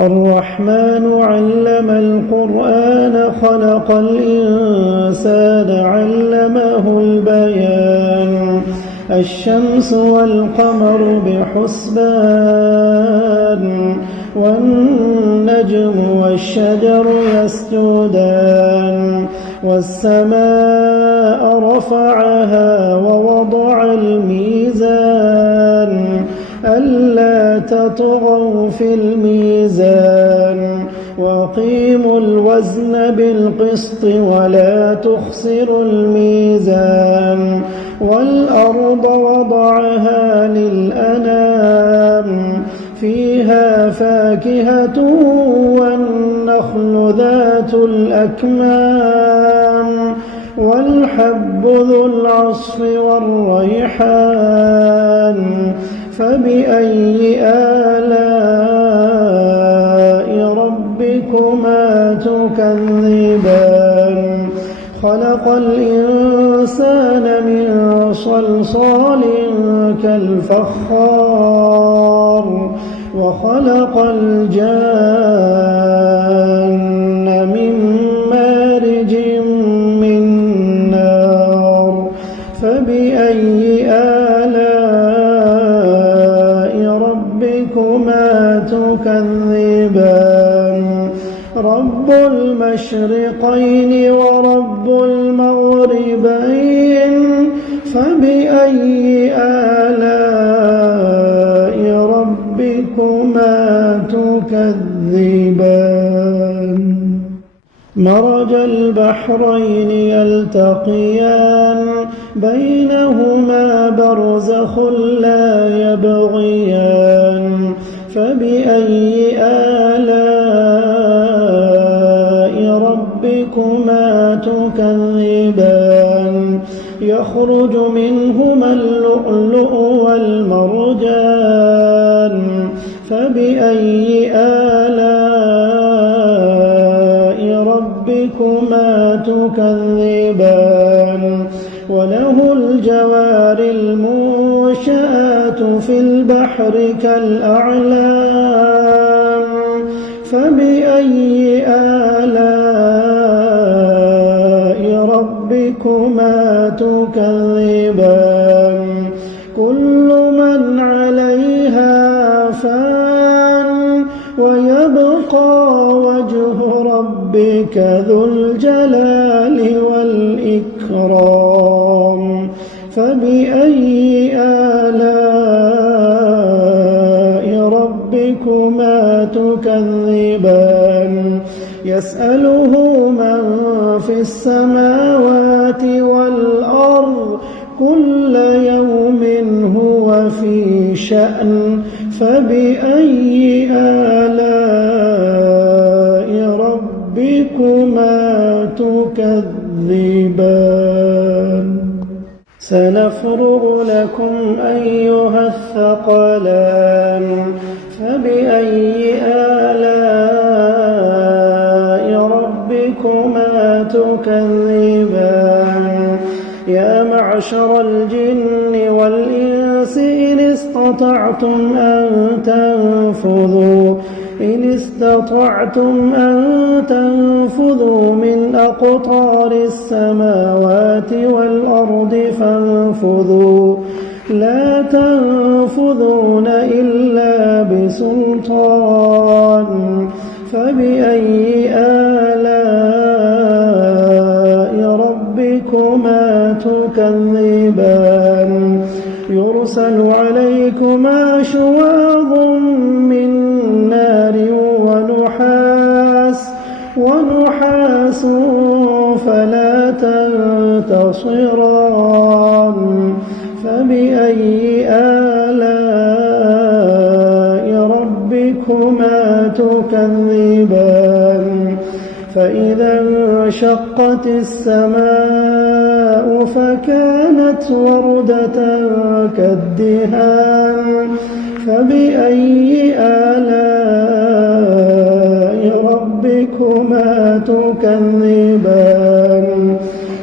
الرحمن علم القرآن خلق الإنسان علمه البيان الشمس والقمر بحسبان والنجم والشجر يسجدان والسماء رفعها ووضع الميزان ألا تطغوا في الميزان وأقيموا الوزن بالقسط ولا تخسروا الميزان والأرض وضعها للأنام فيها فاكهة والنخل ذات الأكمام والحب ذو العصف والريحان فبأي آلاء ربكما تكذبان خلق الإنسان من صلصال كالفخار وخلق الجان من مارج من نار فبأي آلاء ربكما تكذبان رب المشرقين ورب المغربين فبأي آلاء ربكما تكذبان مرج البحرين يلتقيان بينهما برزخ لا يبغيان فبأي آلاء ربكما تكذبان يخرج منهما اللؤلؤ والمرجان فبأي آلاء ربكما تكذبان وله الجوار المنشآت في البحر كالأعلام فبأي آلاء ربكما تكذبان كل من عليها فان ويبقى وجه ربك ذو الجلال والإكرام فبأي آلاء ربكما تكذبان يسأله من في السماوات والأرض كل يوم هو في شأن فبأي آلاء ربكما تكذبان سنفرغ لكم أيها الثقلان فبأي آلاء ربكما تكذبان يا معشر الجن والإنس إن استطعتم أن تنفذوا من أقطار السماوات والأرض فانفذوا لا تنفذون إلا بسلطان فبأي آلاء ربكما تكذبان يرسل عليكما شواظ من نار ونحاس فلا تنتصران فبأي آلاء ربكما تكذبان فإذا انشقت السماء فكانت وردة كالدهان فبأي آلاء ربكما تكذبان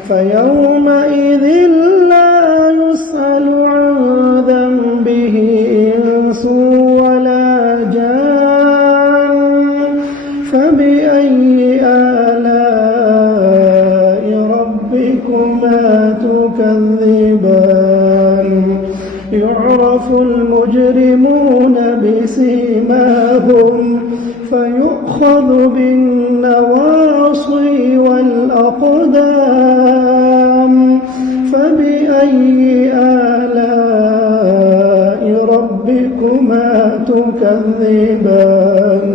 فيومئذ لا يسأل عن ذنبه إنس ولا جان يعرف المجرمون بسيماهم فيؤخذ بالنواصي والأقدام فبأي آلاء ربكما تكذبان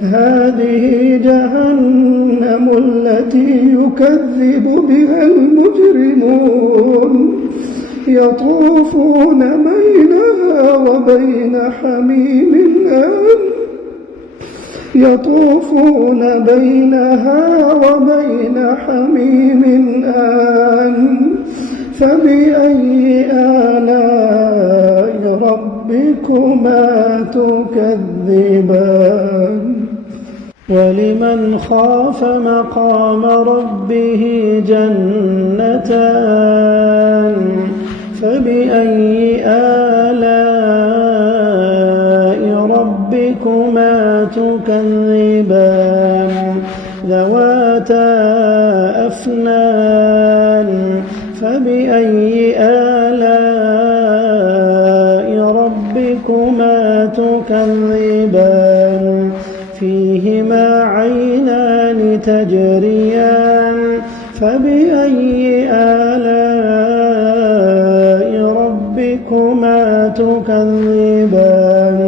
هذه جهنم التي يكذب بها المجرمون يطوفون بينها وبين حميم آن فبأي آلاء ربكما تكذبان ولمن خاف مقام ربه جنتان فبأي آلاء ربكما تكذبان ذواتا أفنان فبأي آلاء ربكما تكذبان فيهما عينان تجريان فبأي آلاء ربكما تكذبان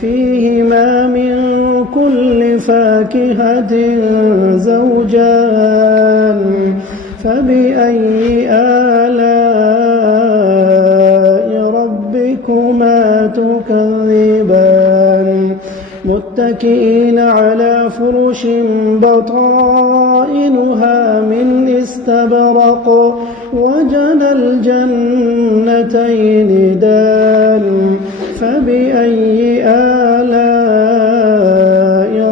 فيهما من كل فاكهة زوجان فبأي آلاء ربكما تكذبان متكئين على فرش بطائنها من استبرق وجنى الجنتين دان فبأي آلاء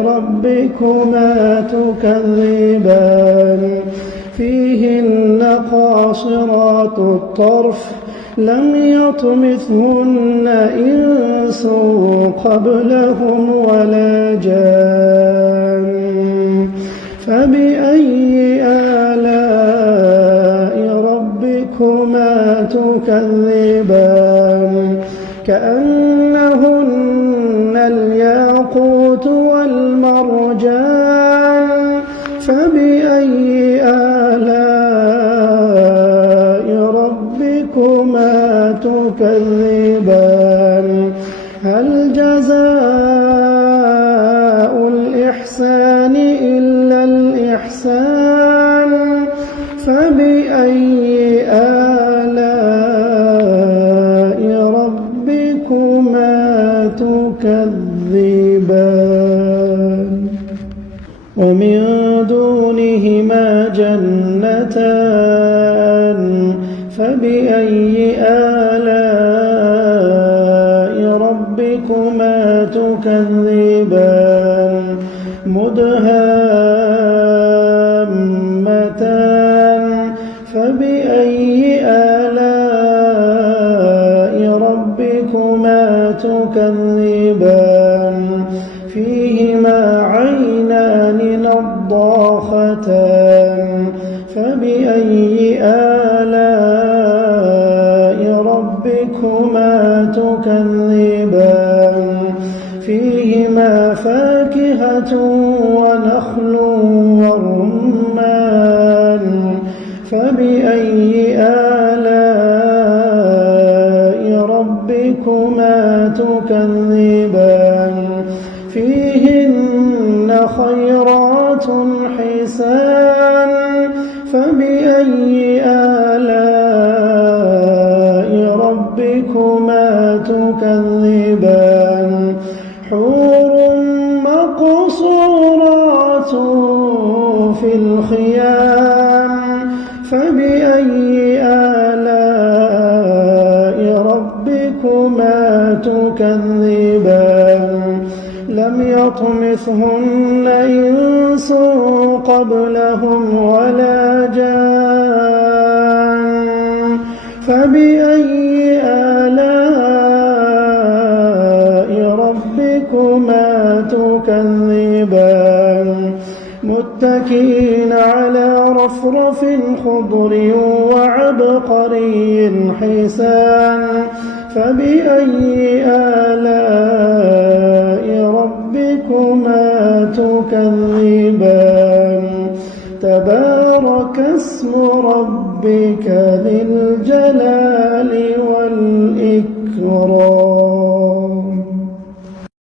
ربكما تكذبان فيهن قاصرات الطرف لم يطمثهن إنس قبلهم ولا جان فبأي آلاء ربكما تكذبان كأنهن الياقوت والمرجان فبأي آلاء ربكما تكذبان هل جزاء الإحسان إلا الإحسان فبأي آلاء ربكما تكذبان ومن دونهما جنتان فبأي آلاء ربكما تكذبان مدهامتان فبأي آلاء ربكما تكذبان فيهما عينان نضاختان فبأي آلاء ربكما تكذبان فيهما فاكهة ونخل ورمان فبأي آلاء ربكما تكذبان فيهن خيرات حسان فبأي آلاء ربكما تكذبان حور مقصورات في الخيام فبأي آلاء ربكما تكذبان لم يطمثهن إنس قبلهم ولا جان فبأي آلاء ربكما تكذبان متكئين على رفرف خضر وعبقري حسان فبأي آلاء ربكما تكذبان تبارك اسم ربك ذي الجلال والإكرام